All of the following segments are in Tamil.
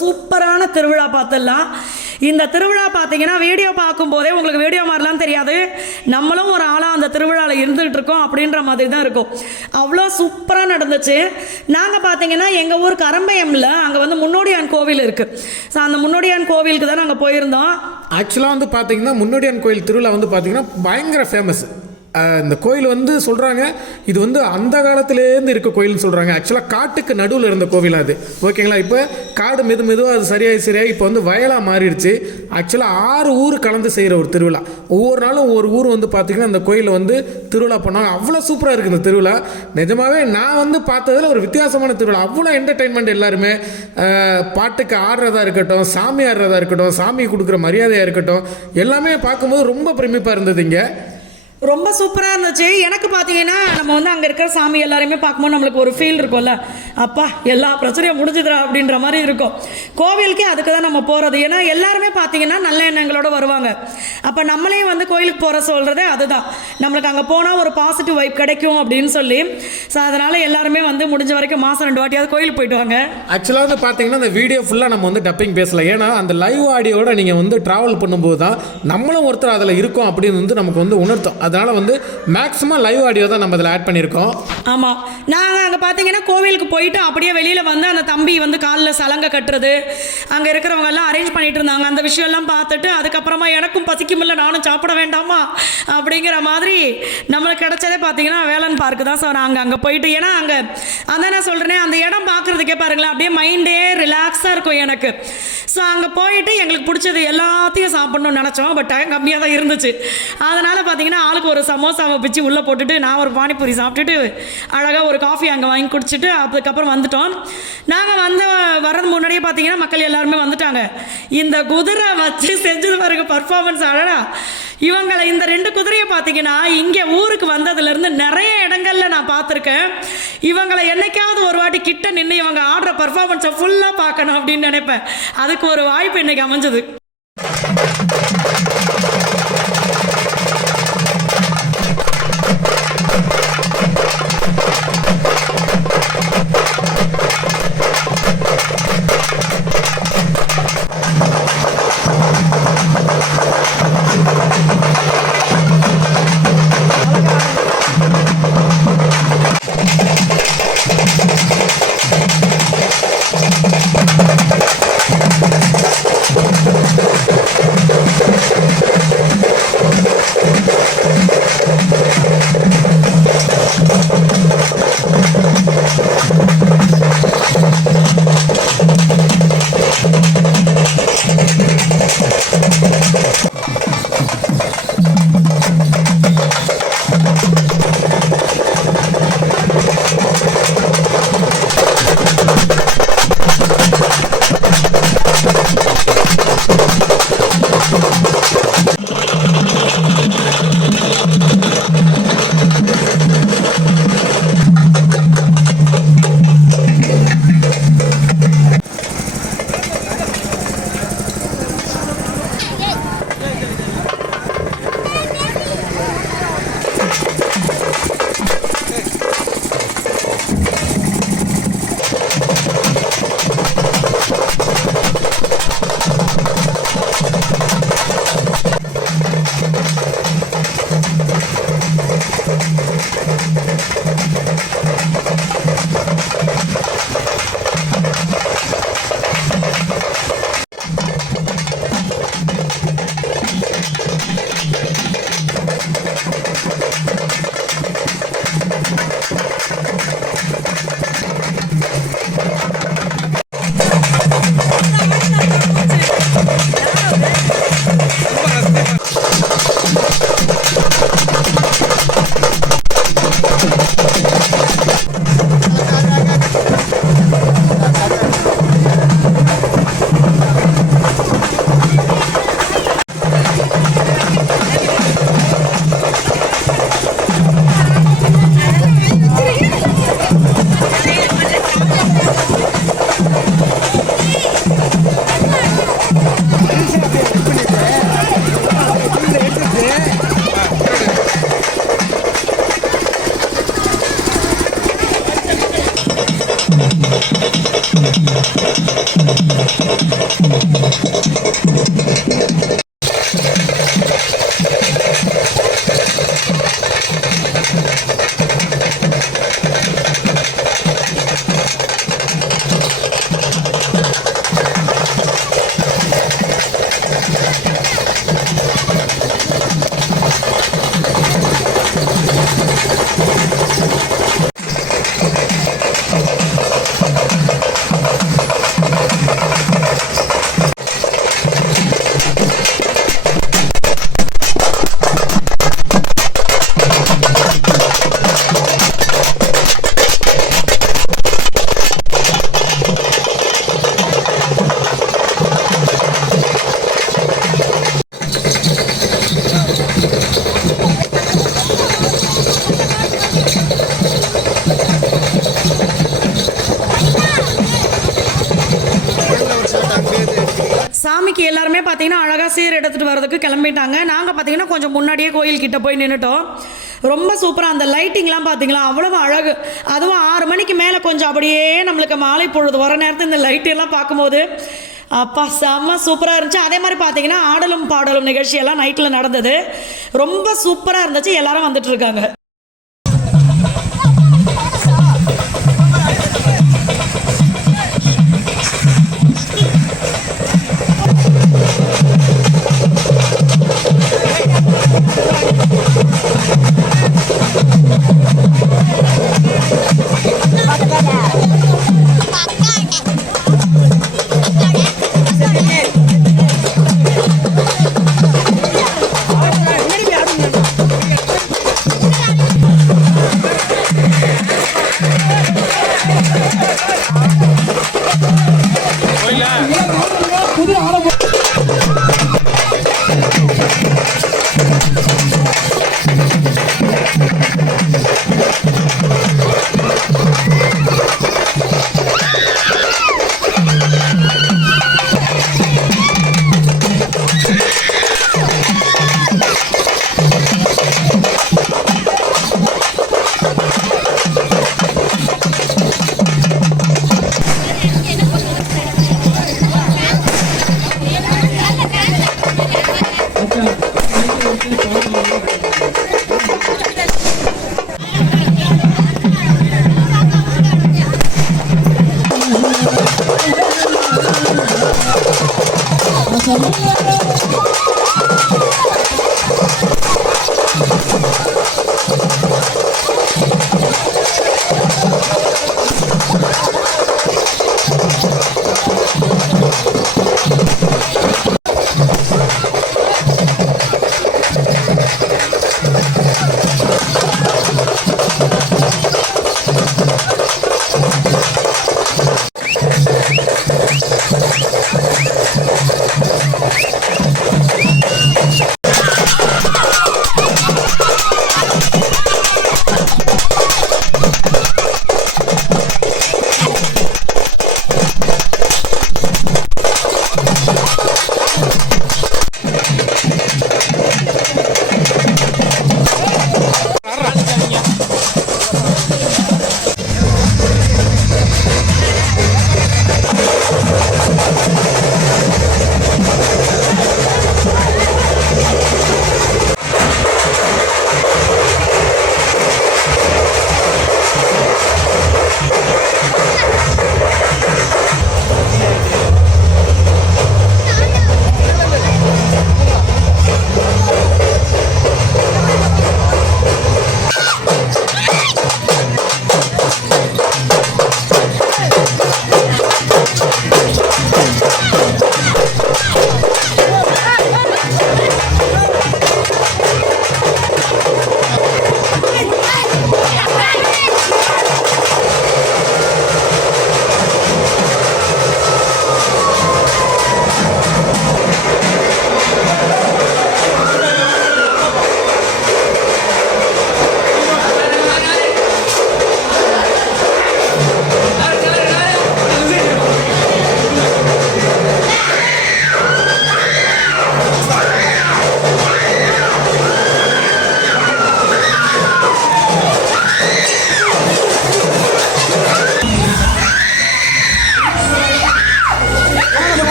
சூப்பரான திருவிழா பார்த்துடலாம். இந்த திருவிழா பார்த்தீங்கன்னா வீடியோ பார்க்கும்போதே உங்களுக்கு வீடியோ மாதிரிலாம் தெரியாது. நம்மளும் ஒரு ஆளாக அந்த திருவிழாவில் இருந்துகிட்டு இருக்கோம் அப்படின்ற மாதிரி தான் இருக்கும். அவ்வளோ சூப்பராக நடந்துச்சு. நாங்கள் பார்த்தீங்கன்னா எங்கள் ஊர் கரம்பயமில் அங்கே வந்து முன்னோடியான் கோவில் இருக்குது ஸோ அந்த முன்னோடியான் கோவிலுக்கு தான் நாங்கள் போயிருந்தோம். ஆக்சுவலாக வந்து பார்த்தீங்கன்னா முன்னோடியான் கோயில் திருவிழா வந்து பார்த்தீங்கன்னா பயங்கர ஃபேமஸ் இந்த கோயில் வந்து சொல்கிறாங்க இது வந்து அந்த காலத்துலேருந்து இருக்க கோயில்னு சொல்கிறாங்க ஆக்சுவலாக காட்டுக்கு நடுவில் இருந்த கோவில் அது. ஓகேங்களா இப்போ காடு மெது மெதுவாக அது சரியாகி சரியாகி இப்போ வந்து வயலாக மாறிடுச்சு. ஆக்சுவலாக ஆறு ஊர் கலந்து செய்கிற ஒரு திருவிழா. ஒவ்வொரு நாளும் ஒவ்வொரு ஊர் வந்து பார்த்திங்கன்னா அந்த கோயிலில் வந்து திருவிழா பண்ணாங்க அவ்வளோ சூப்பராக இருக்குது இந்த திருவிழா. நிஜமாகவே நான் வந்து பார்த்ததில் ஒரு வித்தியாசமான திருவிழா. அவ்வளோ என்டர்டெயின்மெண்ட் எல்லாருமே பாட்டுக்கு ஆடுறதா இருக்கட்டும் சாமி ஆடுறதா இருக்கட்டும் சாமி கொடுக்குற மரியாதையாக இருக்கட்டும் எல்லாமே பார்க்கும்போது ரொம்ப பிரமிப்பாக இருந்தது இங்கே. ரொம்ப சூப்பராக இருந்துச்சு. எனக்கு பார்த்தீங்கன்னா நம்ம வந்து அங்கே இருக்கிற சாமி எல்லாரையுமே பார்க்கும்போது நம்மளுக்கு ஒரு ஃபீல் இருக்கும்ல. அப்பா எல்லா பிரச்சனையும் முடிஞ்சுதுடா அப்படின்ற மாதிரி இருக்கும். கோவிலுக்கே அதுக்கு தான் நம்ம போகிறது ஏன்னா எல்லாருமே பார்த்தீங்கன்னா நல்ல எண்ணங்களோட வருவாங்க. அப்போ நம்மளே வந்து கோயிலுக்கு போகிற சொல்கிறதே அதுதான். நம்மளுக்கு அங்கே போனால் ஒரு பாசிட்டிவ் வைப் கிடைக்கும் அப்படின்னு சொல்லி. ஸோ அதனால் எல்லாருமே வந்து முடிஞ்ச வரைக்கும் மாதம் ரெண்டு வாட்டியாவது கோயிலுக்கு போயிட்டு வாங்க. ஆக்சுவலாக வந்து பார்த்தீங்கன்னா அந்த வீடியோ ஃபுல்லாக நம்ம வந்து டப்பிங் பேசல. ஏன்னா அந்த லைவ் ஆடியோட நீங்கள் வந்து ட்ராவல் பண்ணும்போது தான் நம்மளும் ஒருத்தர் அதில் இருக்கோம் அப்படின்னு வந்து நமக்கு வந்து உணர்த்தும். அதனால் வந்து மேக்ஸிமம் லைவ் ஆடியோ தான் நம்ம அதில் ஆட் பண்ணியிருக்கோம். ஆமாம் நாங்கள் அங்கே பார்த்தீங்கன்னா கோவிலுக்கு போயிட்டு அப்படியே வெளியில் வந்து அந்த தம்பி வந்து காலில் சலங்கை கட்டுறது அங்கே இருக்கிறவங்க எல்லாம் அரேஞ்ச் பண்ணிட்டு இருந்தாங்க. அந்த விஷயம்லாம் பார்த்துட்டு அதுக்கப்புறமா எனக்கும் பசிக்குமில்ல நானும் சாப்பிட வேண்டாமா? அப்படிங்கிற மாதிரி நம்மளுக்கு கிடச்சதே பார்த்தீங்கன்னா வேலன் பார்க்கு தான். ஸோ நாங்கள் அங்கே போயிட்டு ஏன்னா அங்கே அதான் நான் சொல்கிறேனே அந்த இடம் பார்க்குறதுக்கே பாருங்களேன் அப்படியே மைண்டே ரிலாக்ஸாக இருக்கும் எனக்கு. ஸோ அங்கே போயிட்டு எங்களுக்கு பிடிச்சது எல்லாத்தையும் சாப்பிடணும்னு நினச்சோம் பட் டைம் கம்மியாக தான் இருந்துச்சு. அதனால் பார்த்தீங்கன்னா ஆளுக்கு ஒரு சமோசாவை பிச்சு உள்ளே போட்டுட்டு நான் ஒரு பானிபூரி சாப்பிட்டுட்டு அழகாக ஒரு காஃபி அங்கே வாங்கி குடிச்சிட்டு அதுக்கப்புறம் வந்துட்டோம். நாங்கள் வந்து வர்றது முன்னாடியே பார்த்தீங்கன்னா மக்கள் எல்லாருமே வந்துட்டாங்க. இந்த குதிரை வச்சு செஞ்சது பாருங்க பர்ஃபார்மன்ஸ் அழகா இவங்களை இந்த ரெண்டு குதிரையை பார்த்தீங்கன்னா இங்கே ஊருக்கு வந்ததுலேருந்து நிறைய இடங்கள்ல நான் பார்த்துருக்கேன். இவங்களை என்னைக்காவது ஒரு வாட்டி கிட்ட நின்று இவங்க ஆடுற பர்ஃபார்மன்ஸை ஃபுல்லாக பார்க்கணும் அப்படின்னு நினைப்பேன். அதுக்கு ஒரு வாய்ப்பு இன்னைக்கு அமைஞ்சது. பாக்கி எல்லாருமே பார்த்தீங்கன்னா அழகாக சீர் எடுத்துகிட்டு வரதுக்கு கிளம்பிட்டாங்க. நாங்கள் பார்த்தீங்கன்னா கொஞ்சம் முன்னாடியே கோயில்கிட்ட போய் நின்றுட்டோம் ரொம்ப சூப்பராக அந்த லைட்டிங்லாம் பார்த்தீங்களா அவ்வளவு அழகு. அதுவும் ஆறு மணிக்கு மேலே கொஞ்சம் அப்படியே நம்மளுக்கு மாலை பொழுது வர நேரத்தில் இந்த லைட்டெல்லாம் பார்க்கும்போது அப்பா செம்ம சூப்பராக இருந்துச்சு. அதே மாதிரி பார்த்தீங்கன்னா ஆடலும் பாடலும் நிகழ்ச்சியெல்லாம் நைட்டில் நடந்தது. ரொம்ப சூப்பராக இருந்துச்சு. எல்லாரும் வந்துட்டு இருக்காங்க.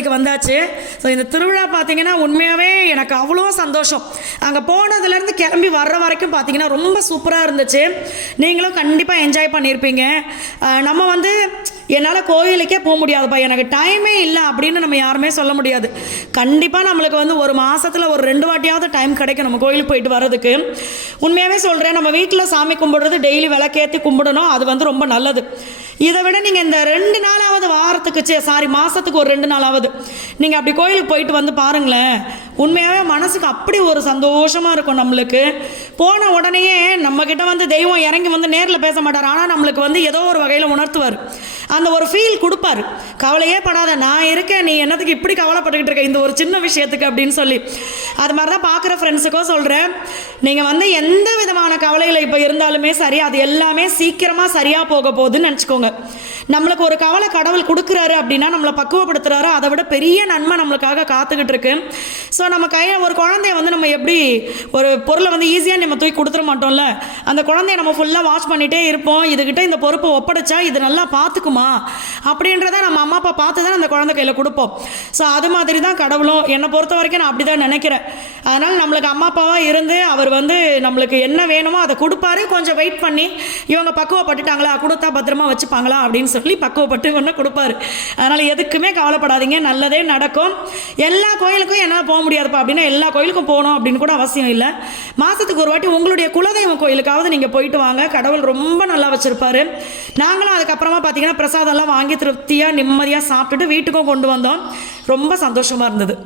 பகுதிக்கு வந்தாச்சு. ஸோ இந்த திருவிழா பார்த்தீங்கன்னா உண்மையாகவே எனக்கு அவ்வளோ சந்தோஷம். அங்கே போனதுலேருந்து கிளம்பி வர்ற வரைக்கும் பார்த்தீங்கன்னா ரொம்ப சூப்பராக இருந்துச்சு. நீங்களும் கண்டிப்பாக என்ஜாய் பண்ணியிருப்பீங்க நம்ம வந்து என்னால் கோயிலுக்கே போக முடியாதுப்பா. எனக்கு டைமே இல்லை அப்படின்னு நம்ம யாருமே சொல்ல முடியாது. கண்டிப்பாக நம்மளுக்கு வந்து ஒரு மாதத்தில் ஒரு ரெண்டு வாட்டியாவது டைம் கிடைக்கும் நம்ம கோயிலுக்கு போயிட்டு வர்றதுக்கு. உண்மையாகவே சொல்கிறேன் நம்ம வீட்டில் சாமி கும்பிடுறது டெய்லி விளக்கேற்றி கும்பிடணும். அது வந்து ரொம்ப நல்லது. இதை விட நீங்கள் இந்த ரெண்டு நாளாவது வாரத்துக்கு சே சாரி மாதத்துக்கு ஒரு ரெண்டு நாளாவது நீங்கள் அப்படி கோயிலுக்கு போயிட்டு வந்து பாருங்களேன். உண்மையாகவே மனசுக்கு அப்படி ஒரு சந்தோஷமாக இருக்கும் நம்மளுக்கு. போன உடனேயே நம்மக்கிட்ட வந்து தெய்வம் இறங்கி வந்து நேரில் பேச மாட்டார். ஆனால் நம்மளுக்கு வந்து ஏதோ ஒரு வகையில் உணர்த்துவார். அந்த ஒரு ஃபீல் கொடுப்பாரு. கவலையே படாத நான் இருக்கேன் நீ என்னத்துக்கு இப்படி கவலைப்பட்டுக்கிட்டு இருக்க? இந்த ஒரு சின்ன விஷயத்துக்கு அப்படின்னு சொல்லி. அது மாதிரி தான் பார்க்குற ஃப்ரெண்ட்ஸுக்கும் சொல்கிறேன் நீங்கள் வந்து எந்த விதமான கவலைகள் இப்போ இருந்தாலுமே சரி அது எல்லாமே சீக்கிரமாக சரியாக போக போகுதுன்னு நினச்சிக்கோங்க. நம்மளுக்கு ஒரு கவலை கடவுள் கொடுக்குறாரு அப்படின்னா நம்மளை பக்குவப்படுத்துறாரு அதை விட பெரிய நன்மை நம்மளுக்காக காத்துக்கிட்டு இருக்கு. ஸோ நம்ம கையில் ஒரு குழந்தைய வந்து நம்ம எப்படி ஒரு பொருளை வந்து ஈஸியாக நம்ம தூக்கி கொடுத்துட மாட்டோம்ல? அந்த குழந்தைய நம்ம ஃபுல்லாக வாஷ் பண்ணிகிட்டே இருப்போம். இதுகிட்ட இந்த பொறுப்பை ஒப்படைச்சா இது நல்லா பார்த்துக்குமா அப்படின்றத நம்ம அம்மா அப்பா பார்த்து தான் அந்த குழந்தை கையில் கொடுப்போம். ஸோ அது மாதிரி தான் கடவுளும். என்னை பொறுத்த வரைக்கும் நான் அப்படி தான் நினைக்கிறேன். அதனால் நம்மளுக்கு அம்மா அப்பாவாக இருந்து அவர் வந்து நம்மளுக்கு என்ன வேணுமோ அதை கொடுப்பாரு. கொஞ்சம் வெயிட் பண்ணி இவங்க பக்குவப்பட்டுட்டாங்களா? கொடுத்தா பத்திரமா வச்சுப்பாங்களா? அப்படின்னு சொல்லி பக்குவப்பட்டு ஒன்று கொடுப்பாரு. அதனால் எதுக்குமே கவலைப்படாதீங்க. நல்லதே நடக்கும். எல்லா கோயிலுக்கும் என்னால் போக முடியாதுப்பா அப்படின்னா எல்லா கோயிலுக்கும் போகணும் அப்படின்னு கூட அவசியம் இல்லை. மாதத்துக்கு ஒரு வாட்டி உங்களுடைய குலதெய்வம் கோயிலுக்காவது நீங்கள் போயிட்டு வாங்க. கடவுள் ரொம்ப நல்லா வச்சுருப்பாரு. நாங்களும் அதுக்கப்புறமா பார்த்தீங்கன்னா பிரசாதம்லாம் வாங்கி திருப்தியாக நிம்மதியாக சாப்பிட்டுட்டு வீட்டுக்கும் கொண்டு வந்தோம். ரொம்ப சந்தோஷமாக இருந்தது.